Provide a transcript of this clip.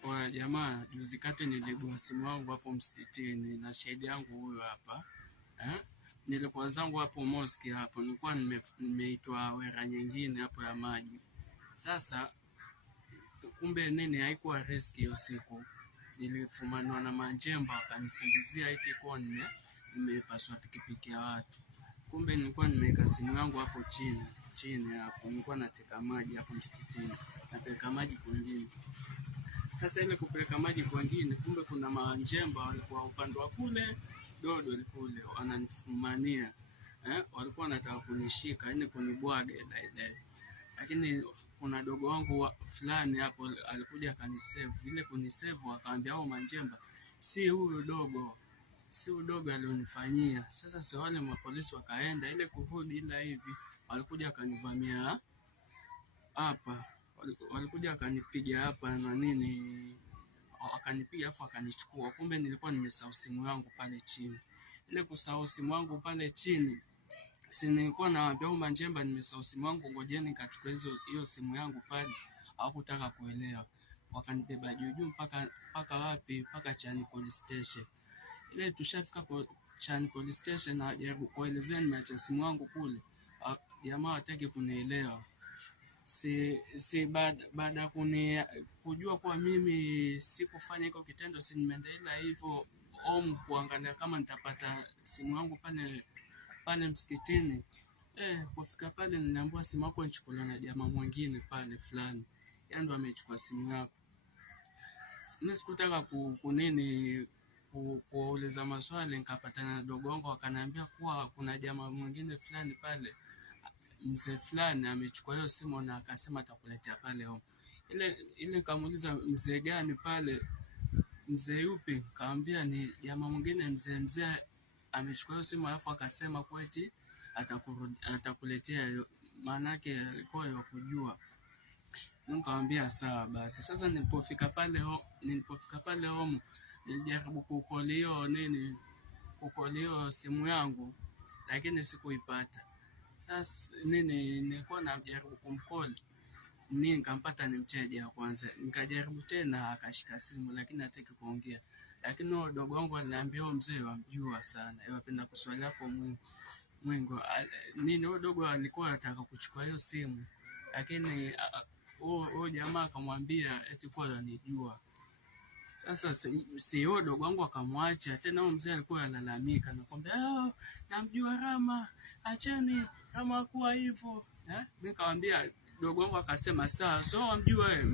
Kwa jamaa, juzi kati nilibua simu wangu hapo msikitini na shahidi yangu huyo hapa. Nilikuwa zangu hapo mosque hapo, nilikuwa nimeitwa wera nyingine hapo ya maji. Sasa kumbe nini, haikuwa riski usiku. Nilifumaniwa na manjemba wakanisingizia eti kwa nimepaswa pikipiki ya watu. Kumbe nilikuwa nimeweka simu yangu hapo chini hapo, nilikuwa nateka maji hapo msikitini. Nateka maji kwingine. Sasa ile kupeleka maji kwingine, kumbe kuna manjemba walikuwa upande wa kule dodo kule wananifumania. Walikuwa wanataka kunishika, yani kunibwaga ile. Lakini kuna dogo wangu fulani hapo alikuja akanisave. Ile kunisave akaambia hao manjemba si huyo dogo alionifanyia. Sasa si wale mapolisi wakaenda ile kurudi ila hivi walikuja akanivamia hapa. Walikuja akanipiga hapa na nini, akanipiga afu akanichukua. Kumbe nilikuwa nimesahau simu yangu pale chini. Ile kusahau simu yangu pale chini, si nilikuwa nawaambia manjemba nimesahau simu yangu, ngojeni nikachukua hiyo simu yangu pale. Hawakutaka kuelewa, wakanibeba juu mpaka wapi, mpaka Chani Police Station. Ile tushafika kwa Chani Police Station na jaribu kuelezea nimeacha simu yangu kule, jamaa wataki kunielewa. Si baada kujua kwa mimi sikufanya hiko kitendo, si nimeendelea hivyo kuangalia kama nitapata simu yangu pale msikitini. Kufika pale niliambiwa simu yako nichukuliwa na jamaa mwingine pale fulani, yeye ndo amechukua simu yako. Mimi sikutaka kuuliza maswali, nikapatana na dogo wangu akaniambia kuwa kuna jamaa mwingine fulani pale, mzee fulani amechukua hiyo simu na akasema atakuletea pale home. Ile nikamuuliza mzee gani pale, mzee yupi? Kaambia ni jamaa mwingine mzee amechukua hiyo simu, alafu akasema kwa eti atakuletea, maana yake alikuwa yakujua. Nikamwambia sawa basi. Sasa nilipofika pale home nilijaribu kukoleo simu yangu lakini sikuipata. Sasa nilikuwa najaribu kumcall nikampata ni mteja kwanza, nikajaribu tena akashika simu lakini hataki kuongea. Lakini huyo dogo wangu aliniambia mzee wamjua sana, anapenda kuswali hapo mwingo. Huyo dogo alikuwa anataka kuchukua hiyo simu lakini huyo jamaa akamwambia eti kwa ananijua. Sasa si huyo dogo wangu akamwacha tena. Huyo mzee alikuwa analalamika na kwambia namjua Rama, acheni Rama kuwa hivyo. Nikamwambia dogo wangu akasema sawa, so wamjua wewe